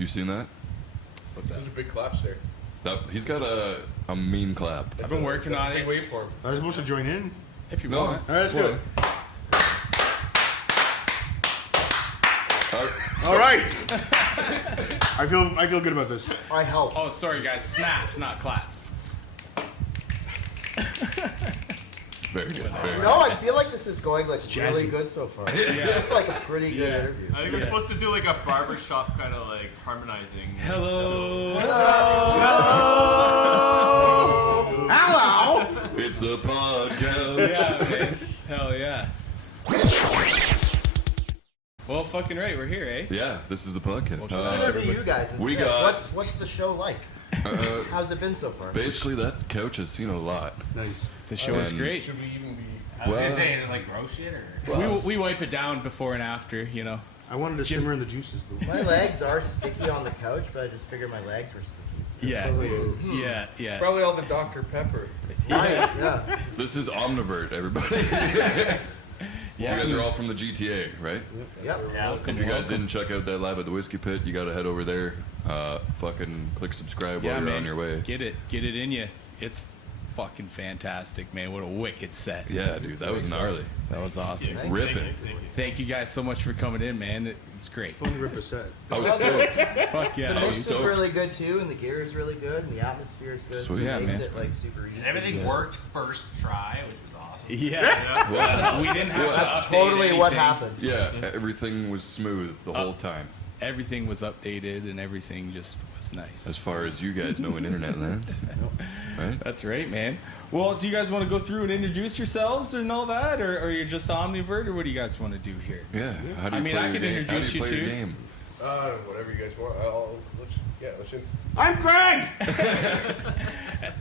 You seen that? What's that? There's a big claps there. He's got a mean clap. I've been working on it. Wait for him. I was supposed to join in. If you No. want. All right, let's do it. All right. I feel good about this. I help. Oh, sorry guys. Snaps, not claps. Very good. Very good. No, I feel like this is going like really good so far. It's like a pretty good interview. I think we're supposed to do like a barbershop kind of like harmonizing. Hello. Hello. It's the podcast. Yeah, man. Hell yeah. Well, fucking right. We're here, eh? Yeah, this is the podcast. Let's interview you guys instead. we got- What's the show like? How's it been so far? Basically, that couch has seen a lot. Nice. The show is And- great. Should we even be... I was Well- gonna say, is it like gross shit or? We wipe it down before and after, you know. I wanted to simmer in the juices though. My legs are sticky on the couch, but I just figured my legs were sticky. Yeah. Yeah. Probably all the Dr. Pepper. Right, yeah. This is Omnivert, everybody. You guys are all from the GTA, right? Yep. Yeah. If you guys didn't check out that live at the Whiskey Pit, you got to head over there. Fucking click subscribe while you're on your way. Get it in you. It's fucking fantastic, man. What a wicked set. Yeah, dude, that was gnarly. That was awesome. Thank you. Ripping. Thank you guys so much for coming in, man. It's great. Fun to rip a set. I was stoked. Fuck The yeah. mix is stoked. really good too, and the gear is really good, and the atmosphere is good. Sweet. So Yeah, it makes man. it like super easy. And everything worked first try, which was awesome. Yeah. Well, We didn't have to That's update totally what anything. happened. yeah, everything was smooth the whole time. Everything was updated and everything just was nice. As far as you guys know in internet land. Right? That's right, man. Well, do you guys want to go through and introduce yourselves and all that, or you're just Omnivert, or what do you guys want to do here? Yeah. How do I you mean, play I your could game? introduce How do you you play your too. game? Whatever you guys want. Listen. I'm Craig.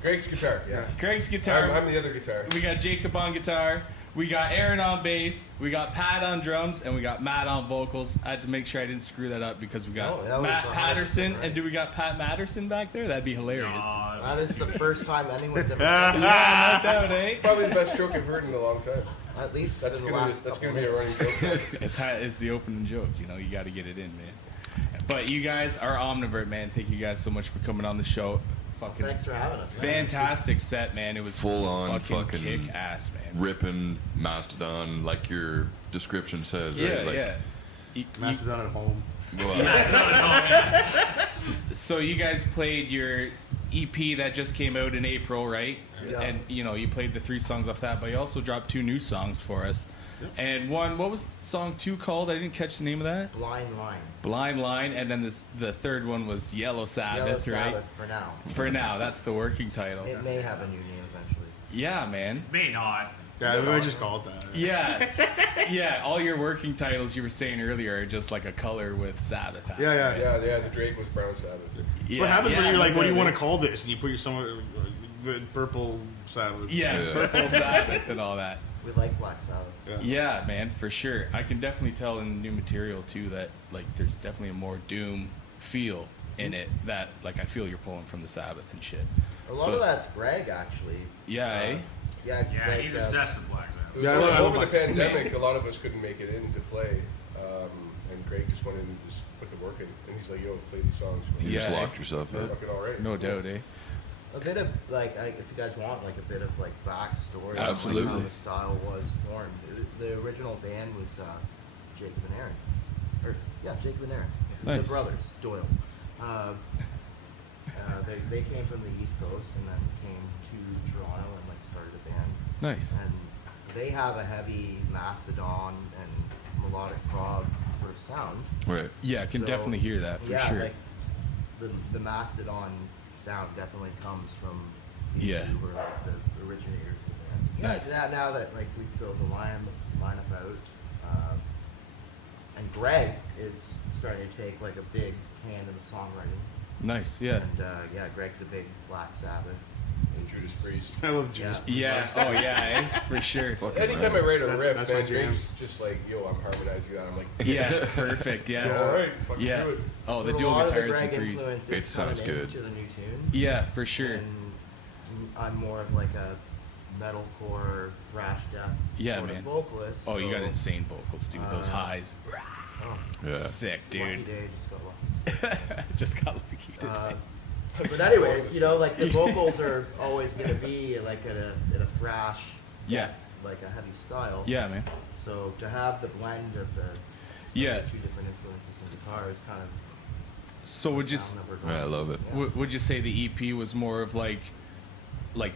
Greg's guitar, yeah. Greg's guitar. I'm the other guitar. We got Jacob on guitar. We got Aaron on bass. We got Pat on drums, and we got Matt on vocals. I had to make sure I didn't screw that up because we got No, that was Matt 100% Patterson, right. and do we got Pat Matterson back there? That'd be hilarious. That is the first time anyone's ever said that. Yeah, no doubt, eh? Probably the best joke I've heard in a long time. At least That's in the gonna last be a couple running minutes. joke. It's the opening joke, you know. You got to get it in, man. But you guys are Omnivert, man. Thank you guys so much for coming on the show. Fucking Thanks for having us. man. fantastic set, man. It was Full on fucking kick ass, man. Ripping Mastodon, like your description says, right? Like, Yeah. Mastodon at home. Well, So you guys played your EP that just came out in April, right? Yeah. And you played the 3 songs off that, but you also dropped 2 new songs for us. And one, what was song 2 called? I didn't catch the name of that. Blind Line. Blind Line, and then the third one was Yellow Sabbath, Yellow right? Sabbath for now. For now, that's the working title. It may have a new name eventually. Yeah, man. May not. Yeah, we might just call it that. Yeah. All your working titles you were saying earlier are just like a color with Sabbath. Yeah. Yeah, the Drake was Brown Sabbath. Yeah, What happens when you're like, what do you no want to doubt, call this? And you put your somewhere purple Sabbath. Yeah, Yeah. Purple Sabbath and all that. We like Black Sabbath. Yeah, man, for sure. I can definitely tell in the new material too that like there's definitely a more doom feel in it that like I feel you're pulling from the Sabbath and shit. A lot of that's Greg actually. Yeah, eh? Yeah, Yeah, like, he's obsessed with Black Sabbath. It was Yeah, I like love over Black the Sabbath. pandemic, a lot of us couldn't make it in to play. And Greg just went in and just put the work in. And he's like, yo, play these songs. you Yeah. just locked yourself up. Fucking all right. No doubt, eh? A bit of like, if you guys want like a bit of like backstory, of, Absolutely. like, how the style was formed. The original band was Jacob and Aaron, Jacob and Aaron, Nice. the brothers Doyle. They came from the East Coast and then came to Toronto and like started a band. Nice. And they have a heavy Mastodon and melodic prog sort of sound. Right. Yeah, I can So, definitely hear that for sure. Like the Mastodon sound definitely comes from these Yeah. two who are like the originators of the band. Nice. Yeah, now that like we've built the lineup out, and Greg is starting to take like a big hand in the songwriting. Nice, yeah. And Greg's a big Black Sabbath. Judas Priest. I love Judas. Yeah. Priest. Yeah, oh yeah, eh? For sure. Anytime I write a riff, That's my man, jam. Greg's just like, yo, I'm harmonizing that. I'm like, Yeah, perfect, yeah. all right, fucking Yeah. do it. Oh, the So a dual lot of the guitars Greg increase. influences It sounds coming good. into the new tune. Yeah, for sure. And I'm more of like a metalcore, thrash death Yeah, sort man. of vocalist. Oh, you got so, insane vocals, dude. Those highs. Oh, Sick, lucky dude. day, just got lucky. Just got lucky today. But anyways, you know, like the vocals are always going to be like in a thrash, Yeah. like a heavy style. Yeah, man. So to have the blend of the Yeah. two different influences in guitar is kind of So would the you sound that we're going I love it. Yeah. would you say the EP was more of like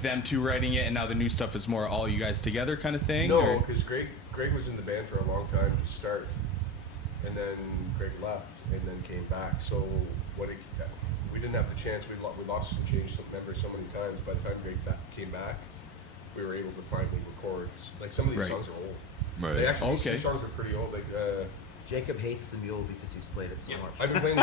them two writing it, and now the new stuff is more all you guys together kind of thing? No, or- because Greg was in the band for a long time to start, and then Greg left and then came back. So we didn't have the chance. We lost and changed some members so many times. By the time Greg came back, we were able to finally record. Like some of these Right. songs are old. Right. They actually, Okay. these songs are pretty old. Like Jacob hates the Mule because he's played it so Yeah. much. I've been playing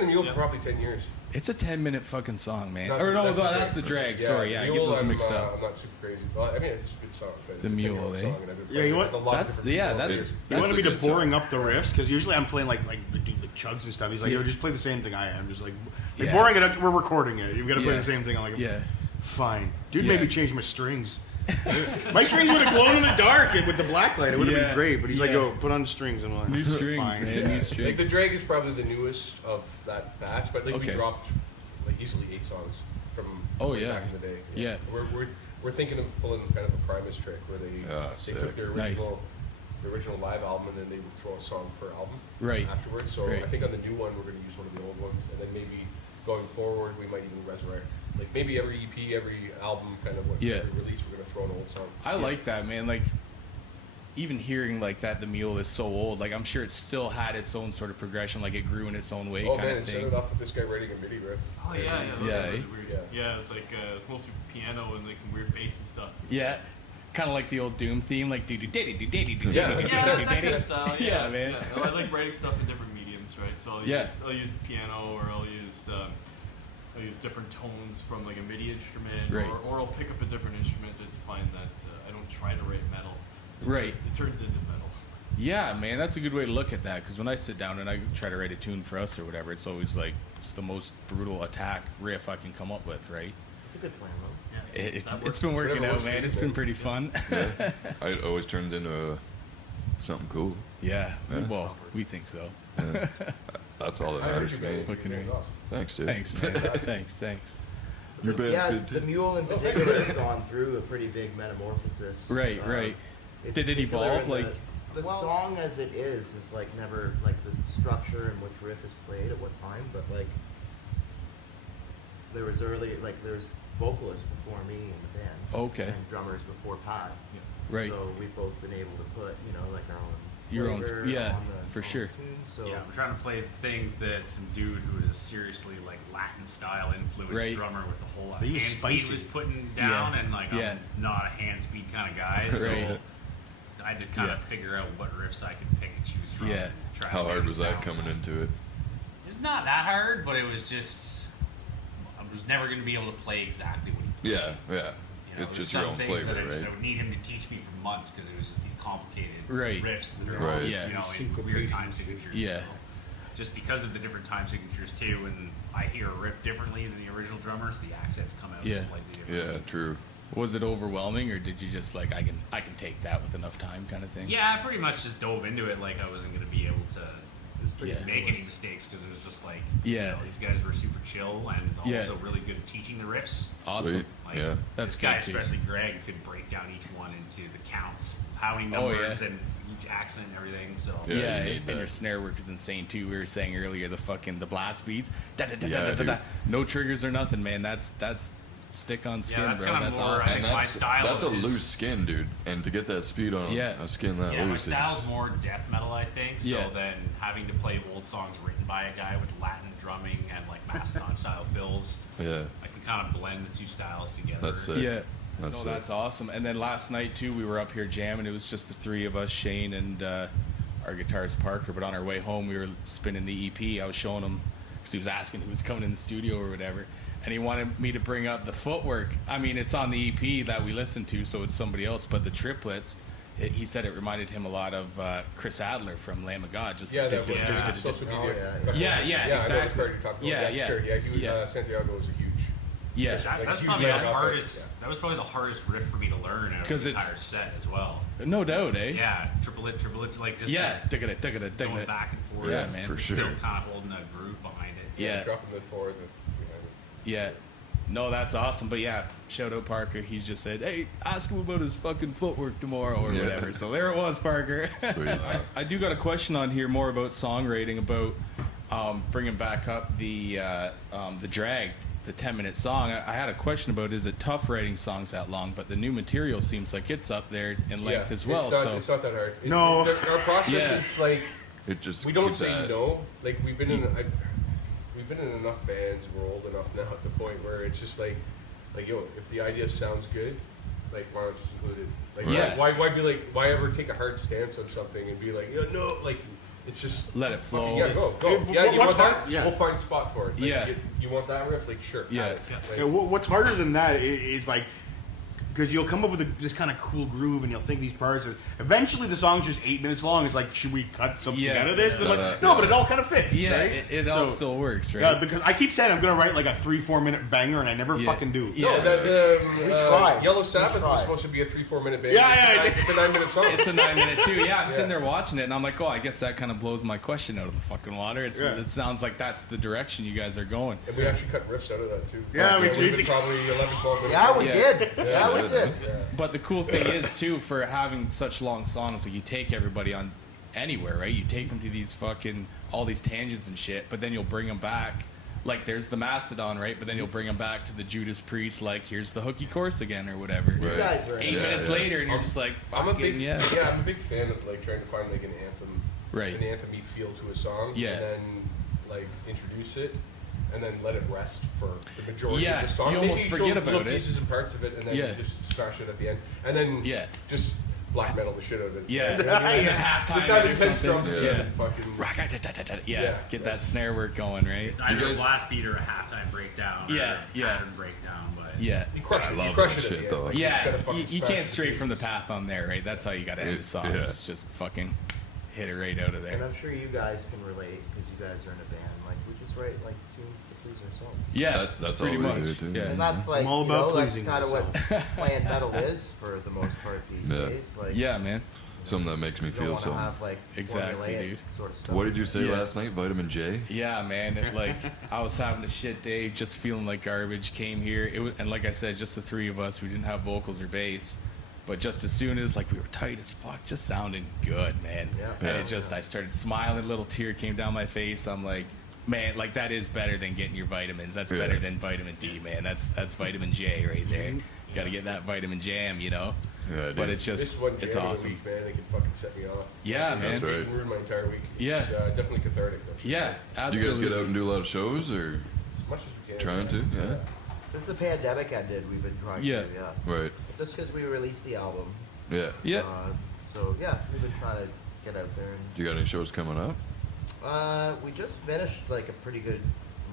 the Mule Yeah. for probably 10 years. It's a 10-minute fucking song, man. Not- Or no, that's that's the the drag. drag. Sorry, yeah, I get Mule, those mixed up. I'm not super crazy. Well, I mean, it's a good song. But The it's a Mule, 10-year-old eh? song, and I've been Yeah, playing you it know with a what? lot of That's different yeah, people over that's the years. He wanted a me to good song. boring up the riffs because usually I'm playing like do the chugs and stuff. He's like, yo, just play the same thing I am. Just like Yeah. boring it up. We're recording it. You've got to play Yeah. the same thing. I'm like, Yeah. fine, dude. Yeah. Maybe change my strings. My strings would have glowed in the dark with the black light. It would have Yeah. been great. But he's like, Yeah. yo, put on the strings. I'm like, New strings, fine. man. Yeah. New Like strings. the drag is probably the newest of that batch, but like Okay. we dropped like easily 8 songs from Oh, way yeah. back in the day. Yeah. We're thinking of pulling kind of a Primus trick where they sick. took their Nice. original live album and then they would throw a song per album Right. afterwards. So Right. I think on the new one we're going to use one of the old ones, and then maybe going forward we might even resurrect like maybe every EP, every album, kind of what Yeah. every release we're going to throw an old song. I like that, man. Like, even hearing like that, the Mule is so old. Like, I'm sure it still had its own sort of progression. Like, it grew in its own way, Oh kind man, of it thing. started off with this guy writing a MIDI riff. Oh yeah, yeah. Yeah, Really eh? weird. Yeah, it's like mostly piano and like some weird bass and stuff. Yeah, kind of like the old Doom theme, like do do daddy do daddy do Yeah, daddy do Yeah, daddy that kind daddy. of style. Yeah, Yeah, man. Yeah. I like writing stuff in different mediums, right? So I'll use piano, or I'll use different tones from like a MIDI instrument, Right. or I'll pick up a different instrument to find that I don't try to write metal. Right. It turns into metal. Yeah, man, that's a good way to look at that. Because when I sit down and I try to write a tune for us or whatever, it's always like it's the most brutal attack riff I can come up with, right? It's a good plan, though. Yeah, It's that works. been working Whatever out, works for man. you, It's man. been pretty fun. It always turns into something cool. Yeah, Yeah. well, we think so. That's all that I heard matters you, to me. man. What can Your we- band's awesome. Thanks, dude. Thanks, man. Thanks. Your band's Yeah, good, too. the Mule in Oh, thank particular you. has gone through a pretty big metamorphosis. Right, right. in Did it particular evolve, in like- the song as it is like never like the structure and which riff is played at what time, but like there was vocalists before me in the band. Okay. And drummers before Pat. Right. So we've both been able to put, like our own Your own- flavor yeah, on the for on sure. the tune, so Yeah, we're trying to play things that some dude who is a seriously like Latin style influenced Right. drummer with a whole lot They of use hand spicy. speed was putting down, Yeah. and like Yeah. I'm not a hand speed kind of guy, so Right. I had to kind Yeah. of figure out what riffs I could pick and choose from. Yeah. and try How to make hard them was that sound coming like- into it? It's not that hard, but it was just I was never going to be able to play exactly what he Yeah, yeah. You know, It's there's just some your own things flavor, that I right? would need him to teach me for months because it was just these complicated Right. riffs that are Right. all Yeah. in Syncopation. weird time signatures. Yeah. So just because of the different time signatures too, and I hear a riff differently than the original drummers, the accents come out Yeah. slightly different. Yeah, true. Was it overwhelming, or did you just like I can take that with enough time, kind of thing? Yeah, I pretty much just dove into it like I wasn't going to be able to it's pretty Yeah. make any seamless. mistakes because it was just like Yeah. these guys were super chill and Yeah. also really good at teaching the riffs. Awesome. Sweet. Like, Yeah. That's this guy, good, too. especially Greg, could break down each one into the count, how many Oh, numbers, yeah. and each accent and everything. So Yeah, Yeah, you need and that. your snare work is insane too. We were saying earlier the blast beats, da, da, da, Yeah, da, da, da, da. dude. No triggers or nothing, man. That's stick on skin, that's bro. kinda That's more, I awesome. think, And my style that's a is- loose skin, dude. And to get that speed on Yeah. a skin that yeah, my loose is style's more death metal, I think. So Yeah. then having to play old songs written by a guy with Latin drumming and like Mastodon style fills, yeah. I can kind of blend the two styles together. That's sick. Yeah. That's No, sick. that's awesome. And then last night too, we were up here jamming. It was just the three of us, Shane and our guitarist Parker. But on our way home, we were spinning the EP. I was showing him because he was asking who was coming in the studio or whatever, and he wanted me to bring up the footwork. I mean, it's on the EP that we listened to, so it's somebody else. But the triplets, he said it reminded him a lot of Chris Adler from Lamb of God. Just Yeah, the- that yeah. was social Oh, media. yeah. Yeah, I know exactly. the part you're talking about. Yeah, Yeah, sure. Yeah, he was, yeah. Santiago was a huge. yeah. That, Like, that's huge probably leg the off it, hardest. That was probably the hardest riff for me to learn out of 'Cause the it's- entire set as well. No doubt, eh? Yeah, triple it, like just Yeah. this Digga-da, digga-da, going digga-da. back and forth. Yeah, man. For but sure. Still kind of holding a groove behind it. Yeah. Drop him the 4 behind him. Yeah. No, that's awesome. But yeah, shout out Parker. He's just said, hey, ask him about his fucking footwork tomorrow or Yeah. whatever. So there it was, Parker. Sweet. I do got a question on here more about songwriting, about bringing back up the drag, the 10-minute song. I had a question about, is it tough writing songs that long? But the new material seems like it's up there in length as well. It's not that hard. No. Our process Yeah. is like, It just we don't keeps say that- no. Like we've been in enough bands. We're old enough now at the point where it's just like yo, if the idea sounds good, like why not just include it? Like Yeah. why be like, why ever take a hard stance on something and be like, no, like it's just Let it flow. Yeah, go. Hey, Yeah, you what's want that? hard- yeah. We'll find a spot for it. Like, Yeah. you want that riff? Like sure. Yeah. have it. Like, Yeah, what's harder than that is like, because you'll come up with this kind of cool groove and you'll think these parts. And eventually, the song's just 8 minutes long. It's like, should we cut something Yeah. out of this? Yeah. They're like, no, but it all kind of fits. Yeah, right? it all So- still works, right? Yeah, because I keep saying I'm gonna write like a 3-4 minute banger, and I never Yeah. fucking do. Yeah. No, We tried. Yellow We Sabbath tried. was supposed to be a 3-4 minute band. Yeah, It's a 9-minute song. It's a 9-minute too. Yeah, I'm sitting Yeah. there watching it, and I'm like, oh, I guess that kind of blows my question out of the fucking water. Yeah. It sounds like that's the direction you guys are going. And we actually cut riffs out of that too. Yeah, we we've did. been probably 11, 12 minutes. Yeah, we Yeah. did. Yeah, we did. But the cool thing is too, for having such long songs, like you take everybody on anywhere, right? You take them to these fucking all these tangents and shit, but then you'll bring them back. Like there's the Mastodon, right? But then you'll bring them back to the Judas Priest, like here's the hooky chorus again or whatever. You guys are 8 Yeah, minutes yeah. later, and you're just like, I'm a fucking, big yeah. I'm a big fan of like trying to find like an anthem, Right. an anthem-y feel to a song, Yeah. and then like introduce it, and then let it rest for the majority Yeah, of the song. you Maybe almost show forget little about it. pieces and parts of it, and then Yeah. you just smash it at the end, and then Yeah. just black metal the shit out of it. Yeah. You know what I mean? And then halftime Just add or intense something. drums, Yeah. and fucking. Yeah, Yeah. get that snare work going, right? It's either guys- a blast beat or a halftime breakdown. Yeah, or a yeah. pattern breakdown. But Yeah. You crush I it. love You crush that it at shit, the end. though. Like, you just Yeah, gotta fucking you smash can't it to stray from the pieces. path on there, right? That's how you got to end a song. Yeah. It's just fucking hit it right out of And there. I'm sure you guys can relate because you guys are in a band. Like we just write like tunes to please ourselves. Yeah, That's pretty all we much. do, too. Yeah. And that's like, I'm all you about know, that's pleasing kind of what myself. playing metal is for the most part these Yeah. days. Like, Yeah, man. Something that makes me you don't feel want to something. have like Exactly, formulaic dude. sort of stuff. What did you say Yeah. last night? Vitamin J? Yeah, man. Like I was having a shit day, just feeling like garbage. Came here, and like I said, just the three of us. We didn't have vocals or bass, but just as soon as like we were tight as fuck, just sounding good, man. Yeah. And Yeah. it just, I started smiling. A little tear came down my face. I'm like, man, like that is better than getting your vitamins. That's Yeah. better than vitamin D, man. That's vitamin J right there. Mm-hmm. You got to get that vitamin jam, you know. Yeah, But dude. it's This just, one it's jam in a awesome. week, man, it can fucking set me off. Yeah, It man. That's right. can ruin my entire week. It's, Yeah. definitely cathartic. Though. Yeah, You absolutely. guys get out and do a lot of shows, or As much as we can. Trying man. to, yeah. Since the pandemic ended, we've been trying Yeah. to, yeah. right? Just because we released the album. Yeah. Yeah. So yeah, we've been trying to get out there Do you got any shows coming up? and we just finished like a pretty good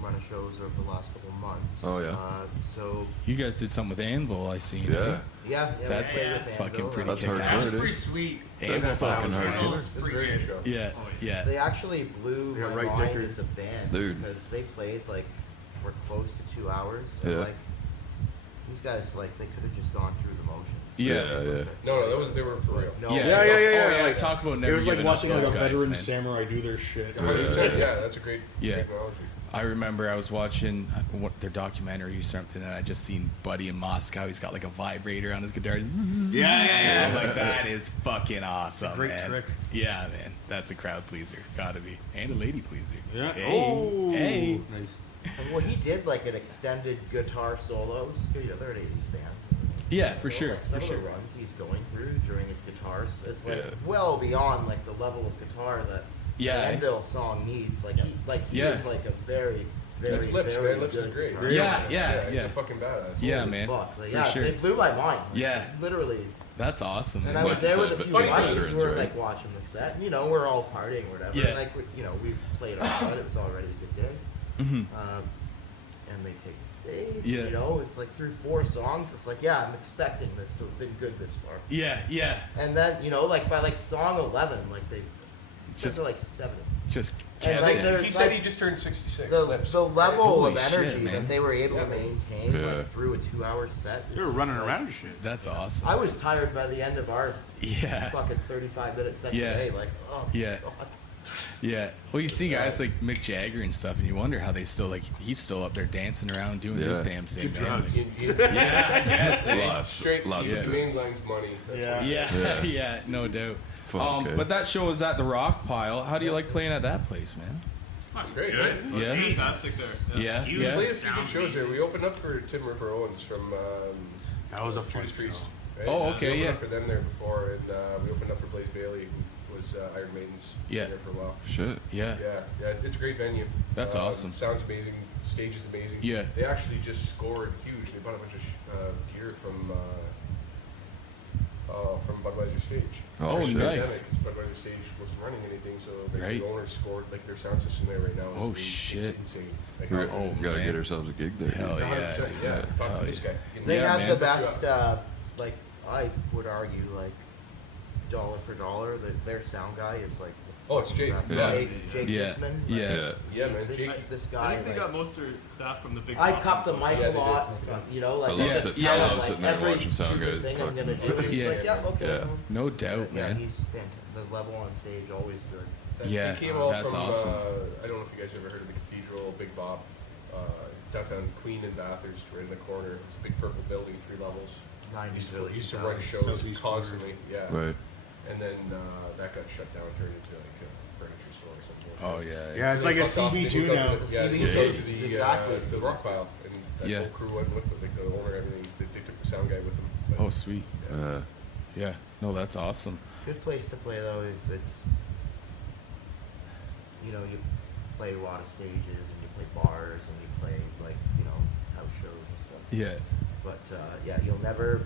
run of shows over the last couple of months. Oh, yeah. So You guys did something with Anvil, I seen. Yeah. yeah, That's we played yeah, with fucking Anvil. pretty That's kick hardcore, That was dude. pretty sweet. That's Anvil fucking sounds hardcore. It's a very good show. Yeah, yeah. They actually blew Yeah, my right, mind Dicker. as a band Dude. because they played like for close to 2 hours. And, Yeah. like these guys, like they could have just gone through the motions. Yeah. Yeah. No, they were for real. No, Yeah, Yeah, yeah, yeah, Oh, yeah. like talk about It never was like giving up watching like those a guys, veteran man. samurai do their shit. 100%, yeah, that's a great Yeah. technology. I remember I was watching their documentary or something, and I just seen Buddy in Moscow. He's got like a vibrator on his guitar. Zzz. Yeah. I'm like, that is fucking awesome, Great man. trick. Yeah, man. That's a crowd pleaser. Gotta be. And a lady pleaser. Yeah. Hey. Oh. Hey. Nice. And well, he did like an extended guitar solos. You know, they're an 80s band. Yeah, for sure. Like, some For of sure. the runs he's going through during his guitars, it's like Yeah. well beyond like the level of guitar that Yeah. an Anvil song needs. Like he Yeah. is like a very, very, That's Lips, very man. Lips is good great. guitar Yeah, player. yeah. He's a fucking badass. Yeah, Holy man. fuck. Like, For yeah, sure. they blew my mind. Like, Yeah. literally. That's awesome. And man. I Like was you there said, with a but few funny buddies veterans, who were right? like watching the set. And, you know, we're all partying or whatever. Yeah. Like, you know, we played our set. It was already a good day. Mhm. And they take the stage. Yeah. You know, it's like through 4 songs. It's like, yeah, I'm expecting this to have been good this far. Yeah, yeah. And then, you know, like by like song 11, like they Just- just like 7. Just And, kept like, it. they're- He said he just turned 66. The Lips. level Holy of shit, energy man. that they were able Yeah, to man. maintain Yeah. like, through a 2-hour set. They is were just, running like- around and shit. That's awesome. I was tired by the end of our Yeah. fucking 35-minute set Yeah. today. Like, oh, Yeah. God. Yeah. Well, you see guys like Mick Jagger and stuff, and you wonder how they still he's still up there dancing around doing his Yeah. damn thing. Good man. drugs. Yeah, I guess. Lots Yeah. of New England's money. That's Yeah. what- Yeah, Yeah. yeah, no doubt. Fuck, okay. But that show was at the Rock Pile. How do you like playing at that place, man? Fucking great, good. man. Yeah. Stage is Fantastic there. Yeah, huge. yeah. Played a few good Sounds shows there. amazing. We opened up for Tim Ripper Owens from That was a fun Judas Priest. show. Right? Oh, okay, we opened yeah. up for them there before, and we opened up for Blaze Bailey, who was Iron Maiden's Yeah. singer for a while. Shit. Yeah. Yeah, it's a great venue. That's awesome. Sounds amazing. Stage is amazing. Yeah. They actually just scored huge. They bought a bunch of gear from Budweiser stage. Oh, During the nice. pandemic, 'cause Budweiser stage wasn't running anything, so Right. the owners scored like their sound system there right now. Oh, It's shit. insane. Like, We Oh, gotta man. get ourselves a gig there. Hell dude. yeah. 100%, yeah. Talk Hell to this yeah. guy. They Yeah, have man. the best, like, I would argue, like, dollar for dollar, their sound guy is like. Oh, it's Jake. Yeah. Jake Yeah. Eastman. Like, Yeah. Yeah, man. This, Jake, this I guy, think they like, got most of their staff from the big. I Pop cup the and- mic Yeah, a they lot, did. you know, like, I love Yeah, sitting, yeah. I love like sitting there every watching sound stupid guys. thing I'm gonna fucking- do. He's Yeah. like, yeah, okay. Yeah. cool. No doubt, Yeah, man. he's fantastic. The level on stage always good. Yeah, he came all that's from, awesome. I don't know if you guys ever heard of the Cathedral, Big Bob, downtown Queen and Bathurst, right in the corner. It's a big purple building, 3 levels. Used to run shows Southeast constantly, yeah. Right. And then that got shut down, turned into like a furniture store or something. Oh yeah. Yeah, it's like a CB2 now. Yeah, CB2, they moved out to it's the, exactly the rock pile, and that Yeah. whole crew went with them, like the owner, everything. They took the sound guy with them. But, Oh sweet. Uh, Yeah. No, that's awesome. Good place to play though. If it's, you know, you play a lot of stages and you play bars and you play like, you know, house shows and stuff. Yeah. But yeah, you'll never,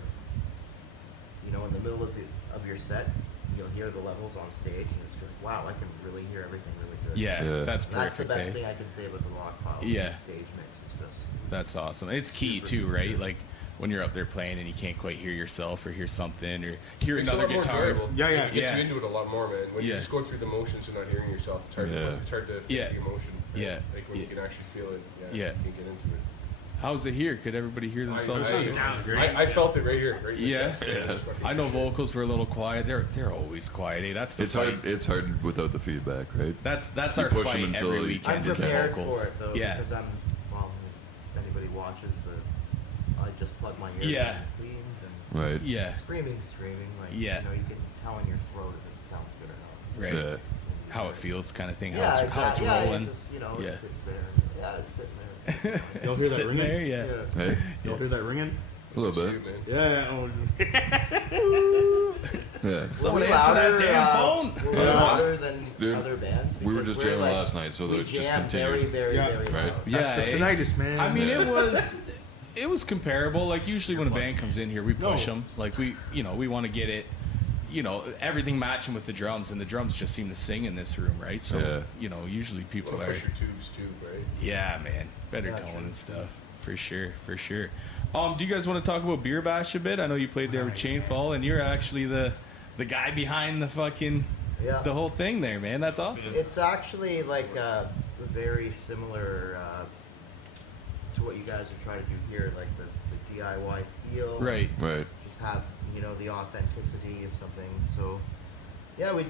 you know, in the middle of your set, you'll hear the levels on stage and it's like, wow, I can really hear everything really good. Yeah. Yeah. That's That's the perfect. best eh? thing I can say about the rock pile. Yeah. The stage mix is just. That's awesome. It's key too, right? Like when you're up there playing and you can't quite hear yourself or hear something or hear It's a another lot more guitar. enjoyable. Yeah, yeah. It gets Yeah. you into it a lot more, man. When you Yeah. just go through the motions and not hearing yourself, it's hard. Yeah. It's hard to feel Yeah. the emotion. right? Yeah. Like when you Yeah. can actually feel it. Yeah. You can get into it. How's it here? Could everybody hear themselves? Sounds great. I felt it right here. Right in the Yeah. chest. It's fucking I know shit. vocals were a little quiet. They're always quiet. Eh? That's the it's fight. hard. It's hard without the feedback, right? That's You our push 'em fight until every you- weekend. I'm is the prepared vocals. for it though, Yeah. because well, if anybody watches I just plug my ears Yeah. and cleans and Right. Yeah. screaming, like, Yeah. you know, you can tell in your throat if it sounds good or not. Right. Yeah. How it feels, kind of thing. Yeah, how exactly. it's Yeah, rolling. it just, you know, Yeah. it sits there. Yeah, it's sitting there. You'll hear that Sitting ringing? there, yeah. Hey, You'll hear that ringing? a little It's bit. you, man. Yeah. Yeah. Someone We're answer that louder, damn phone. We're Yeah. louder than Dude, other bands. we were because just we're, jamming like, last night, so we that just jam very, continued. very, Yeah. very Right. loud. Yeah, That's the eh? tinnitus, man. I mean, Yeah. it was comparable. Like usually when a band comes in here, we push No. them. Like we want to get it, everything matching with the drums, and the drums just seem to sing in this room, right? So usually people Well, are, push your tubes too, right? yeah, man, better Yeah, tone true. and stuff for sure. Do you guys want to talk about Beer Bash a bit? I know you played there with Chainfall, and you're actually the guy behind the fucking Yeah. the whole thing there, man. That's awesome. It's actually like very similar to what you guys are trying to do here, like the DIY feel. Right. Right. Just have, the authenticity of something. So, yeah, we,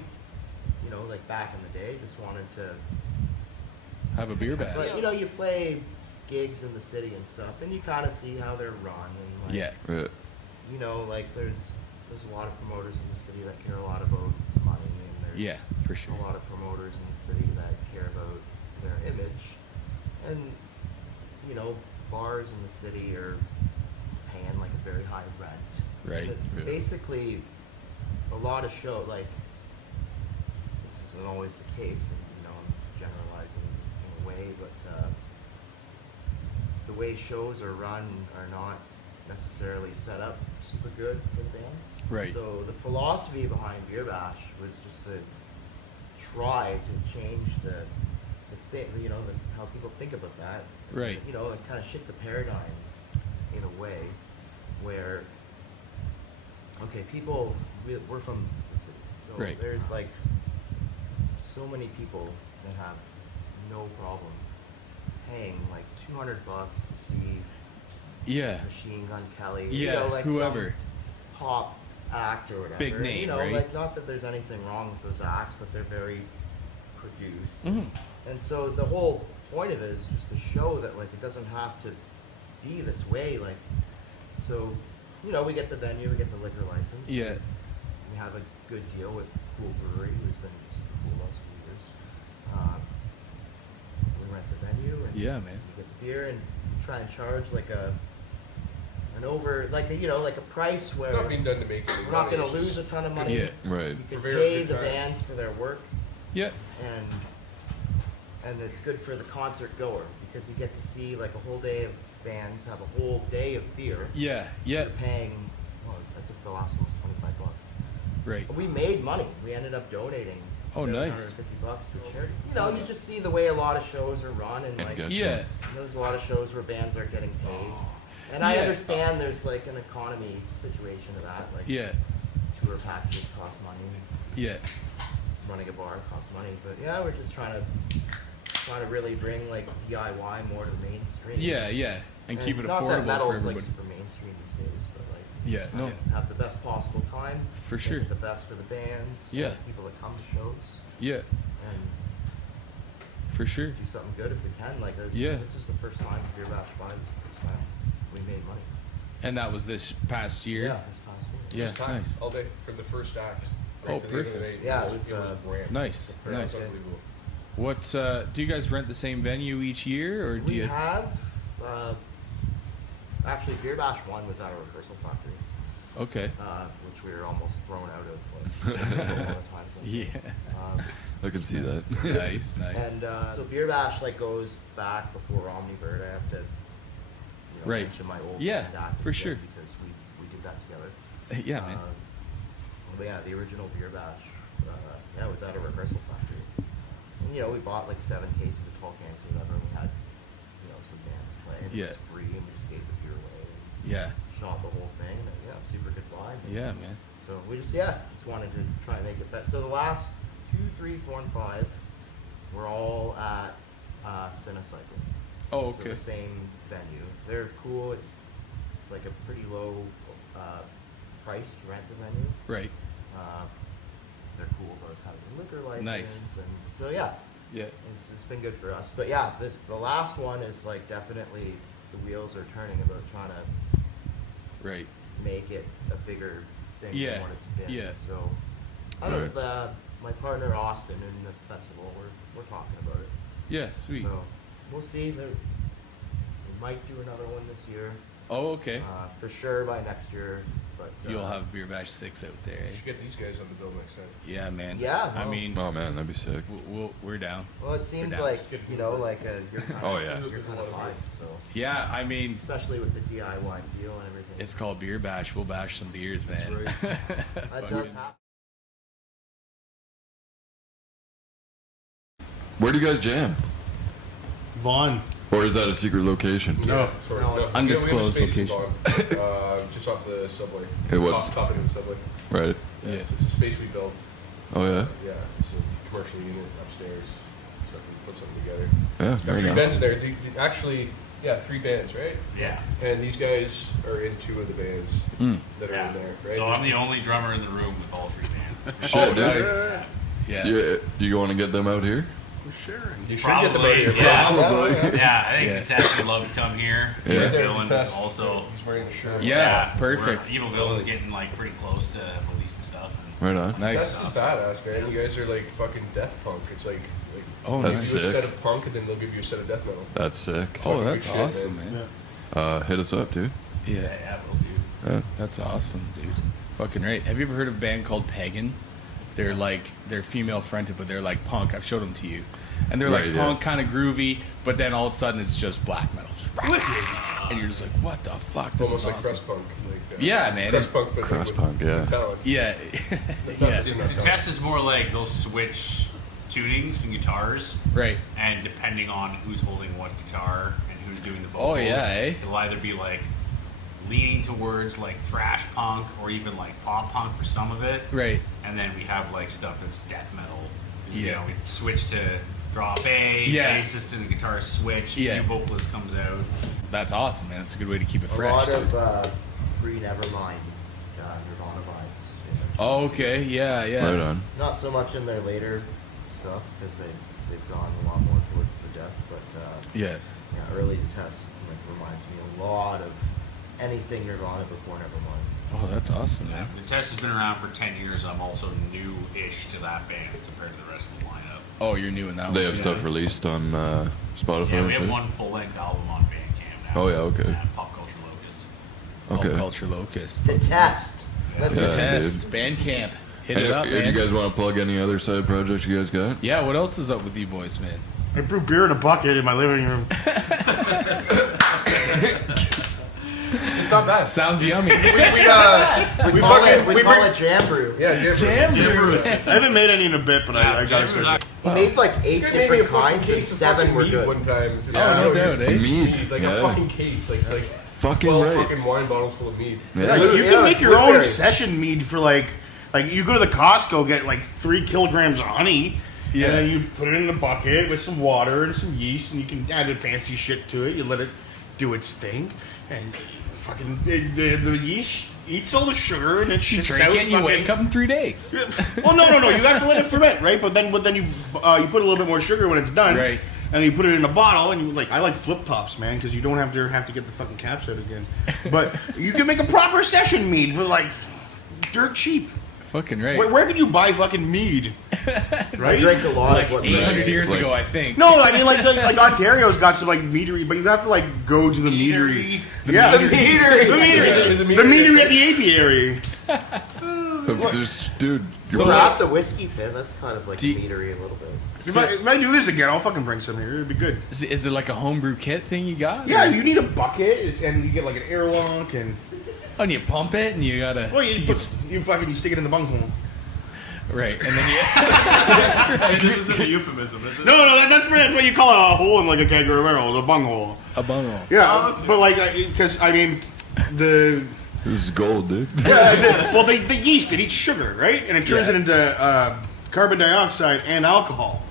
like back in the day, just wanted to. Have a beer bash. But, you play gigs in the city and stuff, and you kind of see how they're run. And, like, Yeah. Right. like there's a lot of promoters in the city that care a lot about money, and there's Yeah, for sure. a lot of promoters in the city that care about their image, and bars in the city are paying like a very high rent. Right. But Yeah. basically, a lot of show this isn't always the case, and I'm generalizing in a way, but the way shows are run are not necessarily set up super good for the bands. Right. So the philosophy behind Beer Bash was just to try to change the thing, how people think about that. Right. And kind of shift the paradigm in a way where, okay, we're from the city, so Right. there's like so many people that have no problem paying like $200 to see Yeah. Machine Gun Kelly, Yeah. like Whoever. some pop act or whatever. Big name, right? Like not that there's anything wrong with those acts, but they're very produced. Mm-hmm. And so the whole point of it is just to show that like it doesn't have to be this way. Like, so, you know, we get the venue, we get the liquor license. Yeah. We have a good deal with Cool Brewery, who's been super cool the last few years. We rent the venue and Yeah, man. we get the beer and try and charge like like a price where It's not being done to make any we're not money, going to it's lose a just- ton of money. Yeah. Right. You can For very pay good the times. bands for their work, Yeah. and it's good for the concert goer because you get to see like a whole day of bands have a whole day of beer. Yeah. Yeah. You're paying, well, I think the last one was $25. Right. But we made money. We ended up donating. Oh, nice. $750 to a charity. You know, you just see the way a lot of shows are run, and like Gotcha. Yeah. there's a lot of shows where bands are getting paid. And I Yeah. understand there's like an economy situation to that. Like Yeah. tour packages cost money. Yeah. Running a bar costs money, but yeah, we're just trying to really bring like DIY more to the mainstream. Yeah. Yeah. And keep it not that affordable for metal's everybody. like super mainstream these days, but like Yeah, trying no. to have the best possible time. For make sure. it the best for the bands. Yeah. the people that come to shows, Yeah. and For sure. do something good if we can. Like this, Yeah. this was the first time Beer Batch 5 was the first time we made money. And that was this past year. Yeah, this past year. Yeah. Just packed Nice. all day from the first act. Oh, to the end of the perfect. night. Yeah, it was, rammed. Nice. It was Nice. unbelievable. What do you guys rent the same venue each year, or do We you? have actually Beer Bash 1 was at our rehearsal factory, Okay. which we were almost thrown out of. Like, a lot of times, I think. Yeah. I can see that. Nice. Nice. And so Beer Bash like goes back before Omnivert. I have to Right. mention my old Yeah, band act for again sure. because we did that together. Yeah, man. But yeah, the original Beer Bash, yeah, it was at a rehearsal factory. And we bought like 7 cases of 12 cans or whatever. And we had some bands play. And Yeah. it was free, and we just gave the beer away. And Yeah. shot the whole thing. And yeah, super good vibe. Yeah, man. So we just wanted to try and make it better. So the last 2, 3, 4, and 5 were all at Cinecycle. Oh, So okay. the same venue. They're cool. It's like a pretty low price to rent the venue. Right. They're cool about us having a liquor license. Nice. And so yeah, Yeah. it's been good for us. But yeah, the last one is like definitely the wheels are turning about trying to Right. make it a bigger thing Yeah, than what it's been. yeah. So I don't Right. know. My partner Austin in the festival, we're talking about it. Yeah. Sweet. So we'll see. We might do another one this year. Oh, okay. For sure by next year. But You'll have Beer Bash 6 out there. You Eh? should get these guys on the bill next time. Yeah, man. Yeah, I well- mean, Oh man, that'd be sick. we're down. Well, it seems down. like Just get like you're kind of Oh, yeah. you're kind of vibe. So Yeah. I mean, especially with the DIY feel and everything. it's called Beer Bash. We'll bash some beers, man. that does happen. Where do you guys jam? Vaughn. Or is that a secret location? No. Sorry. No, it's undisclosed we have a space in location. Vaughan, just off the subway. Hey, what's- Top end of the subway. Right. Yeah. Yeah. So it's a space we built. Oh yeah. Yeah. It's a commercial unit upstairs. So we put something together. Yeah. Got Very 3 nice. bands in there. Actually, 3 bands, right? Yeah. And these guys are in 2 of the bands Mm. that are Yeah. in there, right? So I'm the only drummer in the room with all 3 bands. Shit, Oh, dude. nice. Yeah. Do you want to get them out here? You should get them out here. yeah. Probably. Yeah, I think Yeah. Detest would love to come here. Yeah. Evil Right there, Villain is Detest. also. He's wearing a shirt. Yeah, perfect. Evil Villain's getting like pretty close to release and stuff. Right on. Nice. That's just badass, man. You guys are like fucking death punk. It's like Oh, That's give you a sick. set of punk and then they'll give you a set of death metal. That's sick. Oh, Fucking that's good shit, awesome, man. man. Hit us up, dude. Yeah. Yeah, will do. Yeah. That's awesome, dude. Fucking right. Have you ever heard of a band called Pagan? They're female fronted, but they're like punk. I've showed them to you, and they're like Right, yeah. punk, kind of groovy. But then all of a sudden, it's just black metal, just and you're just like, what the fuck? This Almost is like awesome. crust punk. Like, Yeah, man. Crust punk, but Crust with punk, yeah. talent. Yeah, Not yeah, doing that Detest is more like they'll switch tunings and guitars, right. and depending on who's holding what guitar and who's doing the vocals, Oh, yeah, eh? it'll either be like leaning towards like thrash punk or even like pop punk for some of it, Right. and then we have like stuff that's death metal. You Yeah. know, we switch to drop A, Yeah. bassist and the guitarist switch, Yeah. new vocalist comes out. That's awesome, man. That's a good way to keep it A fresh. lot Dude. of Free Nevermind, Nirvana vibes. Oh, okay. Yeah, yeah. Right on. Not so much in their later stuff because they've gone a lot more towards the death. But Yeah. yeah, early to test reminds me a lot of anything Nirvana before Nevermind. Oh, that's awesome, man. The test has been around for 10 years. I'm also new-ish to that band compared to the rest of the lineup. Oh, you're new in that one. They have too. stuff released on Spotify. Yeah, and we have shit? one full-length album on Bandcamp now. Oh, yeah, okay. Pop Culture Locust. Okay. Pop Culture Locust. The test. Listen, Yeah. Test. Bandcamp. Hit it up, Do man. you guys want to plug any other side projects you guys got? Yeah, what else is up with you boys, man? I brew beer in a bucket in my living room. It's not bad. Sounds yummy. we call it Jam Brew. Yeah, Jam brew. I haven't made any in a bit, but I got to start. He made like 8 different kinds and 7 were good. One time. Just no doubt, eh? Mead. Like Yeah. a fucking case, like Fucking 12 right. fucking wine bottles full of mead. Yeah. You Yeah, can make your own blueberry. session mead for like you go to the Costco, get like 3 kilograms of honey, Yeah. and then you put it in a bucket with some water and some yeast, and you can add fancy shit to it. You let it do its thing, and fucking the yeast eats all the sugar and it You shits drink out. it and you wake up in 3 days. Well, no. You have to let it ferment, right? But then you put a little bit more sugar when it's done, Right. And you put it in a bottle, and I like flip tops, man, because you don't have to get the fucking caps out again. But you can make a proper session mead for like dirt cheap. Fucking right. Where can you buy fucking mead? I Right? drank a lot Like of what 800 years Like- ago, I think. No, I mean like Ontario's got some like meadery, but you have to like go to the meadery. Yeah, the meadery, There's a the meadery. meadery at the apiary. Just, dude. So you're we're right. at the whiskey pit. That's kind of like Do you- meadery a little bit. If I do this again, I'll fucking bring some here. It'd be good. Is it like a homebrew kit thing you got? Yeah, Or- you need a bucket, and you get like an airlock, and Oh, and you pump it and you gotta. well, you stick it in the bunghole. Right, and then you. This isn't a euphemism, is it? No, that's what you call a hole in like a keg or a barrel, a bunghole. A bunghole. Yeah, but like, because I mean, the This is gold, dude. the yeast, it eats sugar, right? And it turns Yeah. it into carbon dioxide and alcohol.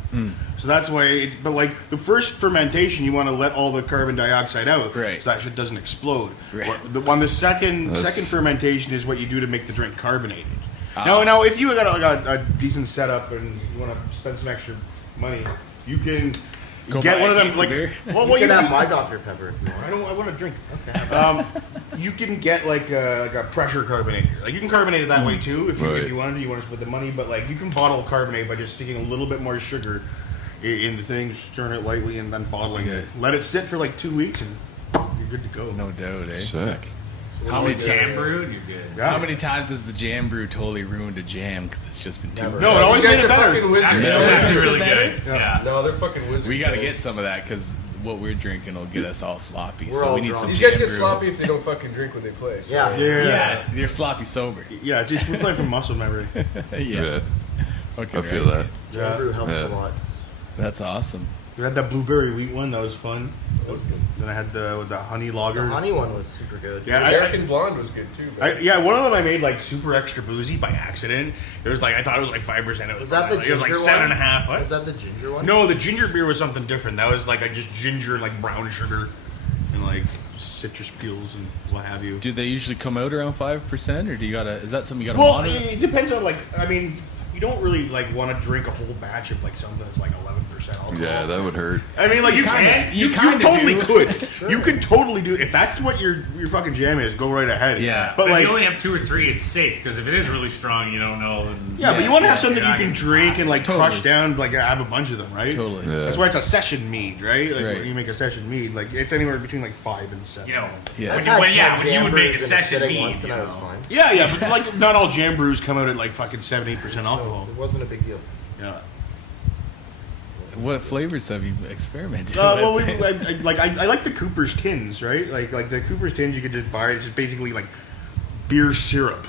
So that's why, but like the first fermentation, you want to let all the carbon dioxide out, Right. so that shit doesn't explode. Right. On the second fermentation is what you do to make the drink carbonated. Now, if you got a decent setup and you want to spend some extra money, you can Go get buy one a of them. case of Like, beer. well, You you can have my Dr. Pepper if you want. I want to drink. You can get like a pressure carbonator. Like you can carbonate it that way too if Right. you want to. You want to spend the money, but like you can bottle carbonate by just sticking a little bit more sugar in the thing, stirring it lightly, and then bottling it. Let it sit for like 2 weeks, and you're good to go. No doubt, eh? Sick. How many Jam brew and you're good. Yeah. How many times has the jam brew totally ruined a jam because it's just been too? Never. No, it always You guys made it are better. fucking wizards. Actually, Yeah. it's actually Is it really better? good. Yeah. No, they're fucking wizards. We got to man. get some of that because what we're drinking will get us all sloppy. We're so all we need drunk. some These jam guys get brew. sloppy if they don't fucking drink when they play. So. Yeah. Yeah, you're sloppy sober. Yeah, just we're playing from muscle memory. Yeah. Yeah. Okay, I feel right. that. Jam Brew helps Yeah. a lot. That's awesome. We had that blueberry wheat one that was fun. That was good. Then I had the honey lager. The honey one was super good. Yeah, The American Blonde was good too. Man. one of them I made like super extra boozy by accident. It was like I thought it was like 5%. It Was that the it was like ginger 7.5. What? Was that the ginger one? No, the ginger beer was something different. That was like just ginger and like brown sugar and like citrus peels and what have you. Do they usually come out around 5%, or do you gotta? Is that something you gotta Well, monitor? it depends on like I mean, you don't really like want to drink a whole batch of like something that's like 11% alcohol. Yeah, that would hurt. I mean, like you can, you totally could. You could totally do if that's what your fucking jam is. Go right ahead. Yeah, but if like you only have 2 or 3, it's safe because if it is really strong, you don't know. And yeah, but you want to have yeah, something you're you not can gonna drink and like Totally. crush down, like have a bunch of them, right? Totally. Yeah. That's why it's a session mead, right? Like Right. when you make a session mead, like it's anywhere between like 5 and 7. You know, Yeah. when I've you, had when, yeah, 10 when you jam would make a brews in session sitting mead, once you and I was know. fine. Yeah, but like not all jam brews come out at like fucking 7-8% alcohol. It wasn't a big deal. Yeah. What flavors have you experimented Well, with? I like the Cooper's tins, right? Like the Cooper's tins, you could just buy. It's just basically like beer syrup.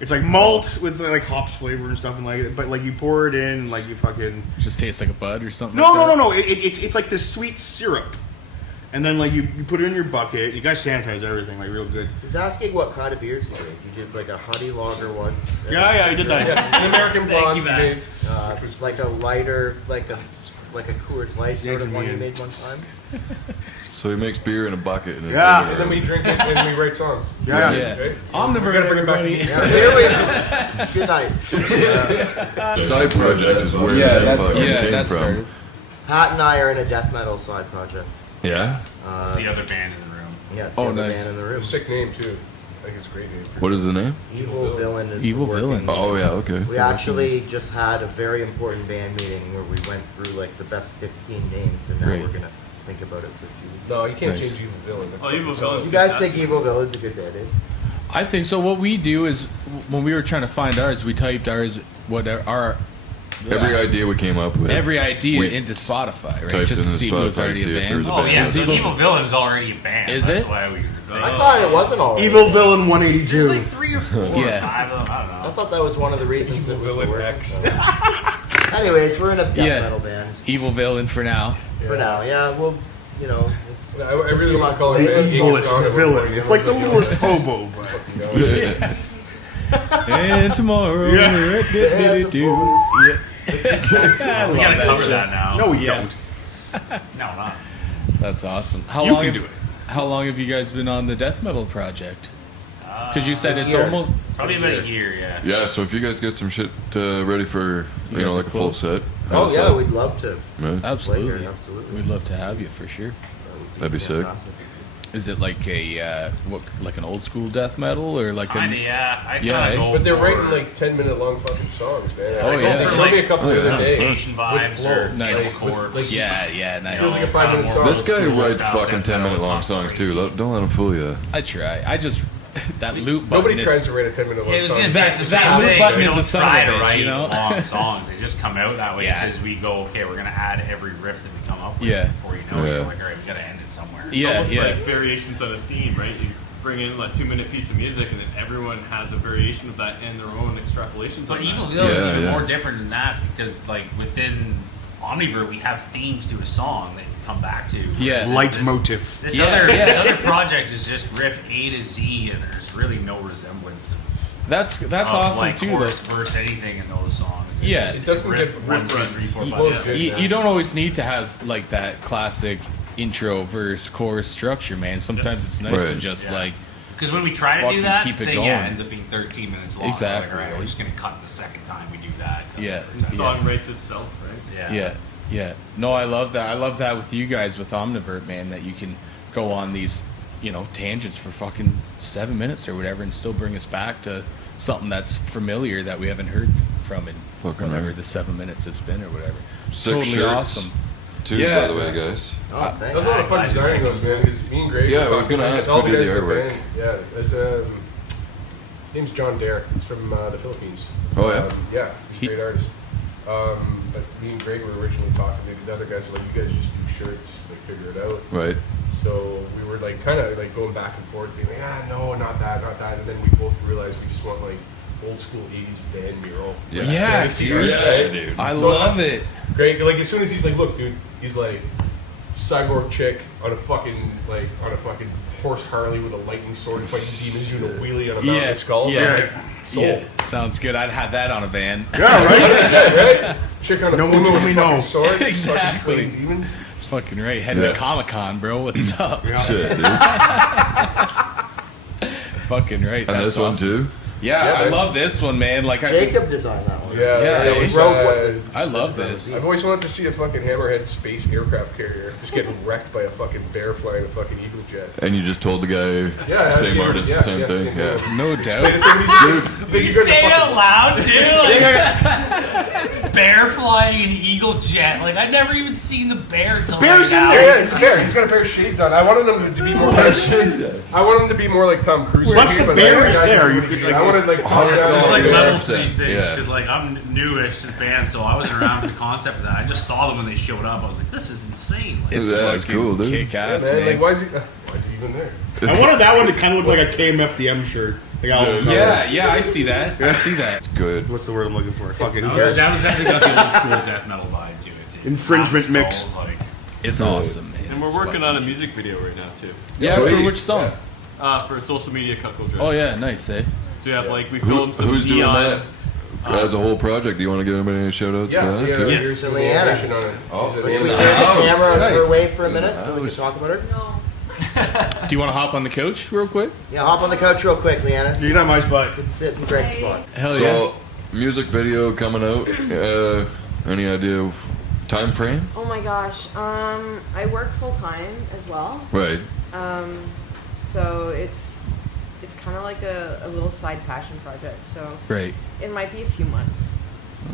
It's like malt with like hops flavor and stuff, and like, but like you pour it in, like you fucking. Just tastes like a bud or something. No, like that? no. It's like this sweet syrup, and then like you put it in your bucket. You guys sanitize everything like real good. He's asking what kind of beers you drink. You did like a honey lager once. and Yeah, I did that. Yeah, an American Thank Blonde you, you man. made. Like a lighter, like a like a Coors Light sort of one you made one time. So he makes beer in a bucket. And Yeah. And then we drink it and we write songs. Yeah. Right? Omnivert, Gotta bring it back to everybody. Yeah, here we go. Good night. Side project is where that fucking came that from. started. Pat and I are in a death metal side project. Yeah. It's the other band in the room. Yeah, it's the Oh, other nice. band in the room. It's a sick name too. I think it's a great name. What is the name? Evil Villain is Evil the working Villain. name. Oh yeah, okay. We actually just had a very important band meeting where we went through like the best 15 names, and now Great. we're gonna think about it for a few weeks. No, you can't Nice. change Evil Villain. That's Oh, what Evil it's Villain. all. You guys think Evil Villain's a good band name? I think so. What we do is when we were trying to find ours, we typed ours, Every idea we came up with. every idea we into Spotify, right? typed Just to into see if it was Spotify, already see a if there band. was a Oh band. yeah, Is so Evil- Evil Villain is already a band. Is That's it? why we. I thought it wasn't already. Evil Villain There's 182. like 3 or 4 or Yeah. 5 of them. I don't I know. thought that was one of the reasons Evil it was the Villain worst. X. Anyways, we're in a death Yeah. metal band Evil Villain for now. for now. Yeah, well, you know, it's. I it's a really few want to months call it away. the Evilest villain. It's like the littlest hobo, but And tomorrow, There's a voice. We gotta cover that now. no, we Yeah. don't. No, not. That's awesome. How You long? can have, do it. How long have you guys been on the death metal project? Because you said it's year. almost. It's probably about a year, yeah. Yeah, so if you guys get some shit ready for You you know guys like are a full close. set. Oh how's yeah, that? we'd love to. Right? Absolutely. Absolutely. We'd love to have you for sure. That'd be sick. Fantastic. Is it like a like an old school death metal or like Kinda, a yeah. I Yeah, kinda eh? go But they're for, writing like 10-minute long fucking songs, man. Oh, I yeah. go for for like me a couple Oh, of yeah. a day. vacation vibes flow. or Nice. metalcore. With- yeah, nice. Feels like a 5-minute song. This guy Cool writes style fucking death metal, 10-minute it's long not songs crazy. too. Don't let him fool you. I try. I just that loop button. Nobody tries to write a 10-minute long Yeah, I was song. gonna say, That- it's the that same loop thing. button We is don't a son try of a to bitch, write you know? long songs. They just come out that way Yeah. because we go, okay, we're gonna add every riff that we come up with. Yeah. Before you know it, Yeah. you're like, all right, we gotta end it somewhere. Yeah, Almost yeah. like variations on a theme, right? You bring in like 2-minute piece of music, and then everyone has a variation of that and their own extrapolations. But on Evil that. Villain is Yeah, even yeah. more different than that because, like, within Omnivert, we have themes to a song that you come back to. Yeah. Leitmotif. This Yeah, other yeah. this other project is just riff A to Z, and there's really no resemblance of That's of, awesome like, too. chorus, Though. verse, anything in those songs. It's Yeah. just It doesn't riff, get 1, 2, reference. 3, 4, He 5, flows 6. good. You don't always need to have like that classic intro, verse, chorus structure, man. Sometimes it's nice to Right. just Yeah. like Because when we try to Fucking do that, keep it thing, going. yeah, ends up being 13 minutes long. Exactly. Like, all right, we're just gonna cut the second time we do that. cut Yeah. the third The time. song writes itself, right? Yeah. yeah. No, I love that. I love that with you guys with Omnivert, man. That you can go on these tangents for fucking 7 minutes or whatever, and still bring us back to something that's familiar that we haven't heard from in Fucking whatever right. the 7 minutes it's been or whatever. Sick Totally shirts. awesome. Too, Yeah. by the way, guys. Oh, That thanks. was a lot of fun I- designing those, man. Because me and Greg. Yeah, were I was talking gonna about ask all who the did guys the in the artwork. band. Yeah, there's his name's John Dare. He's from the Philippines. Oh, yeah? Yeah, he's a great artist. But me and Greg were originally talking to the other guys. Like, you guys just do shirts, like figure it out. Right. So we were like kind of like going back and forth, being like, no, not that. And then we both realized we just want like old school 80s band mural. Yeah. Yeah, Like, dude. right? dude. I So- love it. Greg, like as soon as he's like, look, dude, he's like cyborg chick on a fucking horse Harley with a lightning sword fighting demons doing a wheelie on a mountain Yeah, of skulls. yeah. I'm like, sold. Yeah, sounds good. I'd have that on a van. Yeah, right? Right? Chick on a No one puma told with me a fucking no. sword, fucking Exactly. slaying demons. Fucking right. Heading Yeah. to Comic-Con, bro. What's up? Shit, dude. Fucking right. And That's this one awesome. too. Yeah, Yeah, I man. love this one, man. Like Jacob designed that one. Yeah, Yeah, that he was, wrote what the- I love this. I've always wanted to see a fucking hammerhead space aircraft carrier just getting wrecked by a fucking bear flying a fucking eagle jet. And you just told the guy, Yeah, same yeah, artist, yeah, same yeah, thing. same Yeah. thing. No Explain doubt. it to him, he's like, You say it out loud, dude. Like, bear flying an eagle jet. Like, I'd never even seen the bear until Bear's right in now. there. Yeah, it's a bear. He's got a pair of shades on. I wanted him to be more. I wanted him to be more like Tom Cruise. Once the But bear I- is I- there, you could, like, I wanted like. There's like Yeah. levels to these things Yeah. because like I'm newish to the band, so I wasn't around for the concept of that. I just saw them when they showed up. I was like, this is insane. Like, It's That's fucking cool, dude. kick Yeah, ass, man. man. Like, why is he even there? I wanted that one to kind of look like a KMFDM shirt. Like, Yeah, I see that. I see that. Good. What's the word I'm looking for? Fucking that was definitely got the old school death metal vibe to it. Too. Infringement Skulls, mix. Like, It's awesome, man. And we're It's working on a fucking- music video right now too. Yeah, Sweet. for which song? For social media cuckold dress. Oh yeah, nice, eh? So we have like we filmed some Who's doing neon. that? as a whole project, do you want to give anybody any shout outs Yeah, for that? yeah, too? Yes. here's So the Leanna. information on it. Oh, She's Can an we animal. turn the Nice. camera out of her Nice. way for a minute so we can Nice. talk about her? No. Do you want to hop on the couch real quick? Yeah, hop on the couch real quick, Leanna. You can have my spot. You can sit in Greg's spot. Hell So, music video coming out. Any idea time frame? Oh my gosh. I work full time as well. Right. So it's kind of like a little side passion project. So Right. it might be a few months.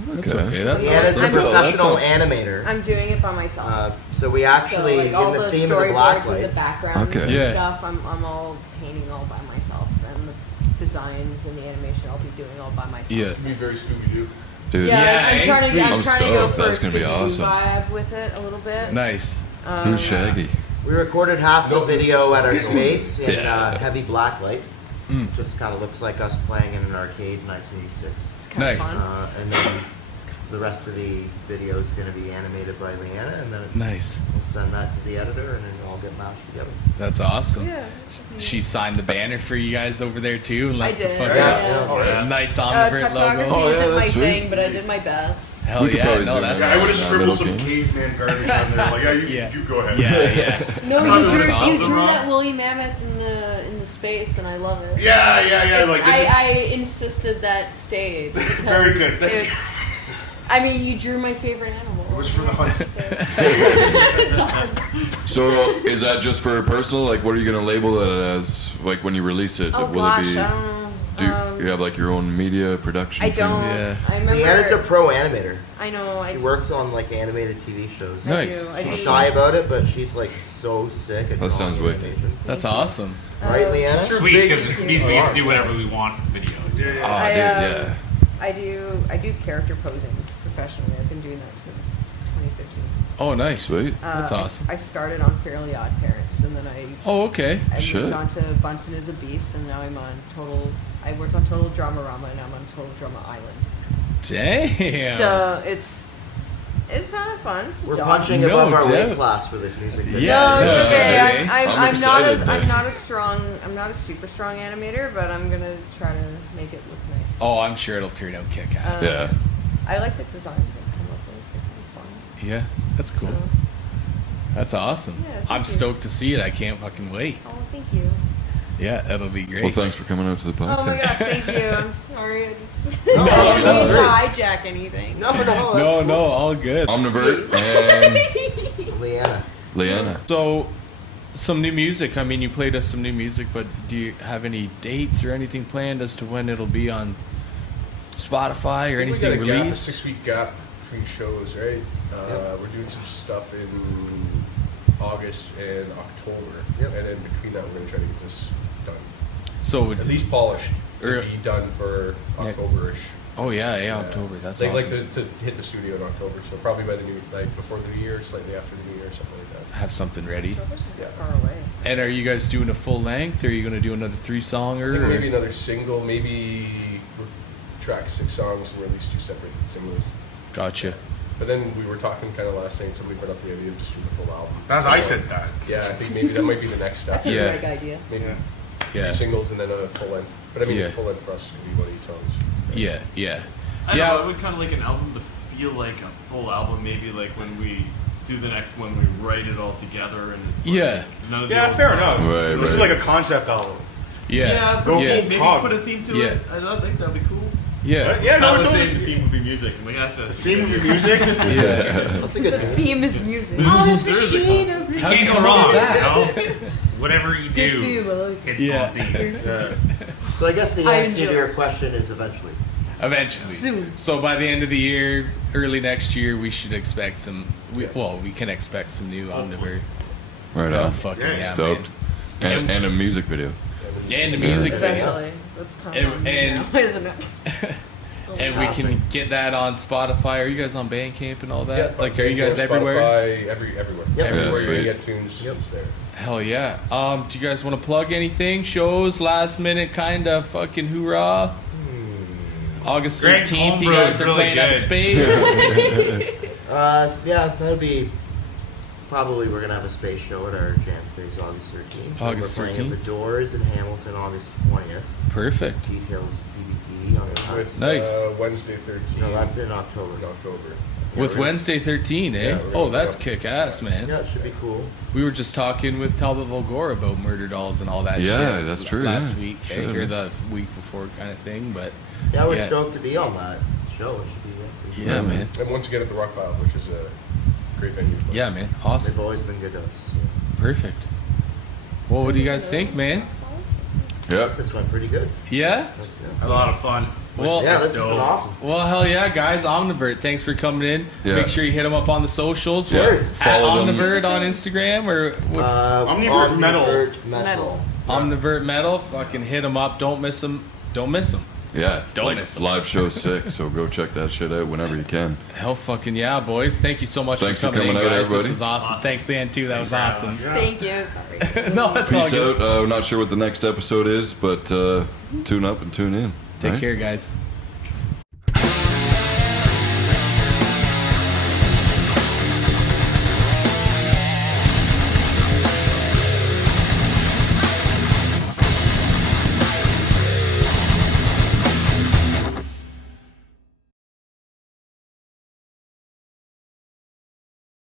That's okay. That's Leanna's awesome. a professional That's animator. I'm doing it by myself. So we actually, so, like, all in the the theme of the black storyboards and the lights, backgrounds Okay. and Yeah. stuff, I'm all painting all by myself, and the designs and the animation I'll be doing all by myself. Yeah. It's gonna be very Scooby-Doo. Dude. Yeah, Yeah, I'm hey, trying sweet. to I'm I'm trying to go stoked. for That's a gonna be Scooby-Doo awesome. vibe with it a little bit. Nice. Who's Shaggy? we recorded half the Nope. video at our space in Yeah. heavy black light. Mm. Just kind of looks like us playing in an arcade in 1986. It's kind of Nice. fun. And then the rest of the video is going to be animated by Leanna, and then it's, Nice. we'll send that to the editor, and then it'll all get mashed together. That's awesome. Yeah. She signed the banner for you guys over there too, and I left the did. fucking Yeah. Oh, yeah. nice Typography Omnivert logo. Oh, yeah, isn't my that's sweet. thing, but I did my best. Hell We could yeah, probably no, zoom that's in. Yeah, I would have Yeah, scribbled middle some game. caveman garbage on there. Like, yeah, Yeah. you go ahead. Yeah, yeah. No, Probably you drew, what's awesome, you drew Rob. that woolly mammoth in the space, and I love it. Yeah. Like this. I insisted that stayed. because Very good, thank you. it's- I mean, you drew my favorite animal. It was for the hunt. So, is that just for personal? Like, what are you gonna label it as? Like, when you release it, Oh will gosh, it be? I don't know. Do you have like your own media production? I team? don't. Yeah. I remember. Leanna's a pro animator. I know. I She do. works on like animated TV shows. Nice. I do. She's shy about it, but she's like so sick at That sounds drawing wicked. animation. That's awesome. Right, Leanna? Sweet, because Thank it you. means we get to do whatever we want for the video. Oh, I, dude, yeah. I do character posing professionally. I've been doing that since 2015. Oh, nice. Sweet. That's awesome. I started on Fairly Odd Parents, and then Oh, okay. I Shit. moved on to Bunsen is a Beast, and now I'm on Total. I worked on Total Dramarama, and now I'm on Total Drama Island. Damn. So it's kind of fun. It's a We're job. punching No above our doubt. weight class for this music video. Yeah, No, it's yeah, okay. okay. I'm excited, I'm man. not a strong. I'm not a super strong animator, but I'm gonna try to make it look nice. Oh, I'm sure it'll turn out kick ass. Yeah. I like the design that come up with. They're kind of fun. Yeah, that's cool. So, That's awesome. Yeah, thank I'm you. stoked to see it. I can't fucking wait. oh, thank you. Yeah, that'll be great. Well, thanks for coming out to the podcast. Oh my god, thank you. I'm sorry. I just No, I didn't that's mean to great. hijack anything. No, that's No, cool. no, all good. Omnivert and Leanna. Leanna. So, some new music. I mean, you played us some new music, but do you have any dates or anything planned as to when it'll be on Spotify or I think we anything got a released? 6-week gap between shows, right? We're doing some stuff in August and October, Yep. and then between that, we're gonna try to get this done. So, At least polished, Er- to be done for October-ish. oh yeah, October. That's They'd awesome. like to hit the studio in October, so probably by the new, like before the new year, slightly after the new year, something like that. Have something ready. Yeah. Far away. And are you guys doing a full length, or are you going to do another I think 3-songer? maybe another single, maybe we'll track 6 songs and release 2 separate singles. Gotcha. But then we were talking kind of last night, somebody brought up the idea of just doing a full album. That's I said that. Yeah, I think maybe that might be the next step. That's a Yeah. great idea. Maybe Yeah. 3 singles and then a full length. But I mean, Yeah. full length for us is going to be about 8 songs. Yeah, yeah. I don't Yeah. know, I would kind of like an album to feel like a full album, maybe like when we do the next one, we write it all together and it's like Yeah. none of the Yeah, old fair songs. enough. Right, Let's do right. like a concept album. Yeah. But yeah. maybe prog. put a theme to Yeah. it. I think that'd be cool. Yeah. Yeah, no, I we're was doing saying the theme would be music. And we have to. the theme of your music. Yeah. That's a good The thing. theme is music. Oh, this machine of You How'd can't you go come up wrong, with that? you know? Whatever you Good do, theme, I like it. it's Yeah. on theme. So I guess the I answer to enjoy your question is eventually. Eventually. Soon. So by the end of the year, early next year, we should expect some. We can expect some new Omnivert. Right Oh, on. fucking Yeah, yeah, Stoked. man. And a music video. Yeah, and the music video. Eventually. That's kind And- of on me and- now, isn't it? And we can get that on Spotify. Are you guys on Bandcamp and all that? Yeah, Like, are you guys Spotify, everywhere? Everywhere. Yep. Everywhere Yeah, you're going to sweet. get tunes, it's there. Hell yeah. Do you guys want to plug anything? Shows, last minute kind of fucking hoorah? August Greg's 13th, you homebrew guys is are really playing at good. Space. Yeah, that'll be probably we're gonna have a space show at our jam space August 13th. August We're playing 13th. at the Doors in Hamilton August 20th. Perfect. Details TBD on that. With Nice. Wednesday 13. No, that's in October. in October. With Wednesday 13, eh? Yeah, we're Oh, gonna that's go. kick ass, man. Yeah, it should be cool. We were just talking with Talbot Volgore about murder dolls and all that Yeah, shit that's true, last yeah. week, eh? Sure. Or the week before kind of thing, but Yeah, we're Yeah. stoked to be on that show. It should be yeah, man. And once again at the Rock Pile, which is a great venue. Yeah, man. Awesome. They've always been good to us. Perfect. Well, what do you guys think, man? Yep. This went pretty good. Yeah? A lot of fun. Well, Yeah, this has dope. been awesome. Well, hell yeah, guys. Omnivert, thanks for coming in. Yeah. Make sure you hit them up on the socials. Yeah. What, Cheers. at Follow them. Omnivert on Instagram or what? Omnivert Metal. Metal. Omnivert Metal. Fucking hit them up. Don't miss them. Don't miss them. Yeah. Don't miss 'em. Live show's sick, so go check that shit out whenever you can. Hell fucking yeah, boys. Thank you so much Thanks for for coming in, coming out, guys. everybody. This was awesome. Thanks, Dan, too. That was awesome. Thank you. Sorry. No, it's all Peace good. out. Not sure what the next episode is, but tune up and tune in. Take right? care, guys.